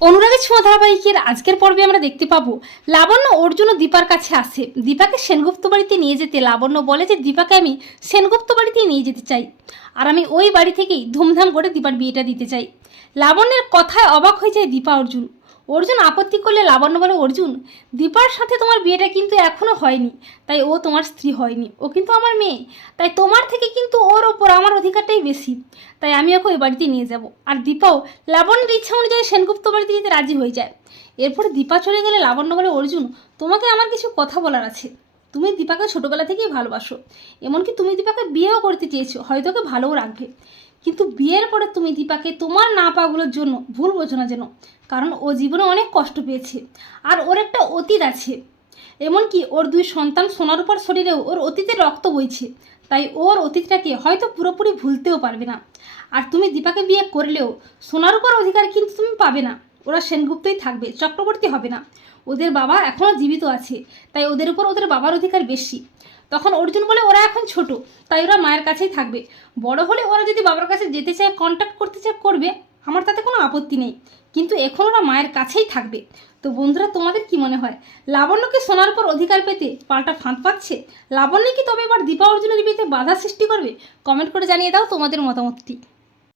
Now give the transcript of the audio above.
অনুরাগের ছোঁয়া ধারাবাহিকের আজকের পর্বে আমরা দেখতে পাবো, লাবণ্য অর্জুন ও দীপার কাছে আসে। দীপাকে সেনগুপ্ত বাড়িতে নিয়ে যেতে লাবণ্য বলে যে, দীপাকে আমি সেনগুপ্ত বাড়িতেই নিয়ে যেতে চাই আর আমি ওই বাড়ি থেকেই ধুমধাম করে দীপার বিয়েটা দিতে চাই। লাবণ্যের কথায় অবাক হয়ে যায় দীপা অর্জুন। অর্জুন আপত্তি করলে লাবণ্য বলে, অর্জুন, দীপার সাথে তোমার বিয়েটা কিন্তু এখনও হয়নি, তাই ও তোমার স্ত্রী হয়নি। ও কিন্তু আমার মেয়ে, তাই তোমার থেকে কিন্তু আমার অধিকারটাই বেশি, তাই আমি ওকে ওই বাড়িতে নিয়ে যাব। আর দীপাও লাবণ্যের ইচ্ছা অনুযায়ী সেনগুপ্ত বাড়িতে যেতে রাজি হয়ে যায়। এরপরে দীপা চলে গেলে লাবণ্য বলে, অর্জুন, তোমাকে আমার কিছু কথা বলার আছে। তুমি দীপাকে ছোটোবেলা থেকেই ভালোবাসো। এমনকি তুমি দীপাকে বিয়েও করতে চেয়েছো, হয়তো ওকে ভালোও রাখবে। কিন্তু বিয়ের পরে তুমি দীপাকে তোমার না পাগুলোর জন্য ভুল বোঝো না যেন, কারণ ও জীবনে অনেক কষ্ট পেয়েছে। আর ওর একটা অতীত আছে। এমনকি ওর দুই সন্তান সোনার উপর শরীরেও ওর অতীতের রক্ত বইছে। তাই ওর অতীতটাকে হয়তো পুরোপুরি ভুলতেও পারবে না। আর তুমি দীপাকে বিয়ে করলেও সোনার উপর অধিকার কিন্তু তুমি পাবে না। ওরা সেনগুপ্তই থাকবে, চক্রবর্তী হবে না। ওদের বাবা এখনও জীবিত আছে, তাই ওদের উপর ওদের বাবার অধিকার বেশি। তখন অর্জুন বলে ওরা এখন ছোট, তাই ওরা মায়ের কাছেই থাকবে। বড় হলে ওরা যদি বাবার কাছে যেতে চায় কন্ট্যাক্ট করতে চায়, করবে। আমার তাতে কোনো আপত্তি নেই। কিন্তু এখন ওরা মায়ের কাছেই থাকবে। তো বন্ধুরা, তোমাদের কি মনে হয়? লাবণ্যকে সোনার পর অধিকার পেতে পাল্টা ফাঁদ পাচ্ছে? লাবণ্য কি তবে এবার দীপা অর্জুনের বিয়েতে বাধা সৃষ্টি করবে? কমেন্ট করে জানিয়ে দাও তোমাদের মতামতটি।